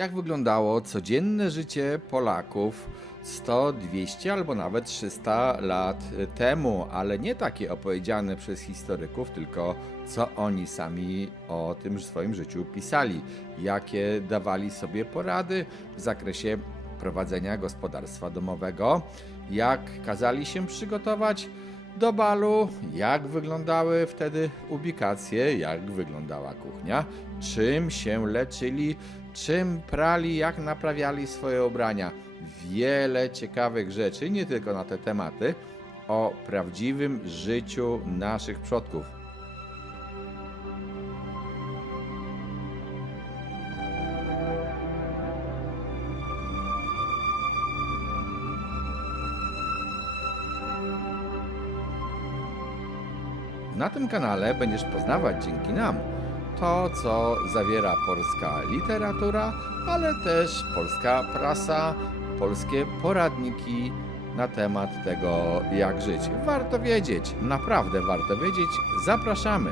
jak wyglądało codzienne życie Polaków 100, 200 albo nawet 300 lat temu, ale nie takie opowiedziane przez historyków, tylko co oni sami o tym swoim życiu pisali, jakie dawali sobie porady w zakresie prowadzenia gospodarstwa domowego, jak kazali się przygotować do balu, jak wyglądały wtedy ubikacje, jak wyglądała kuchnia, czym się leczyli, czym prali, jak naprawiali swoje ubrania. Wiele ciekawych rzeczy, nie tylko na te tematy, o prawdziwym życiu naszych przodków. Na tym kanale będziesz poznawać dzięki nam to, co zawiera polska literatura, ale też polska prasa, polskie poradniki na temat tego, jak żyć. Warto wiedzieć, naprawdę warto wiedzieć. Zapraszamy.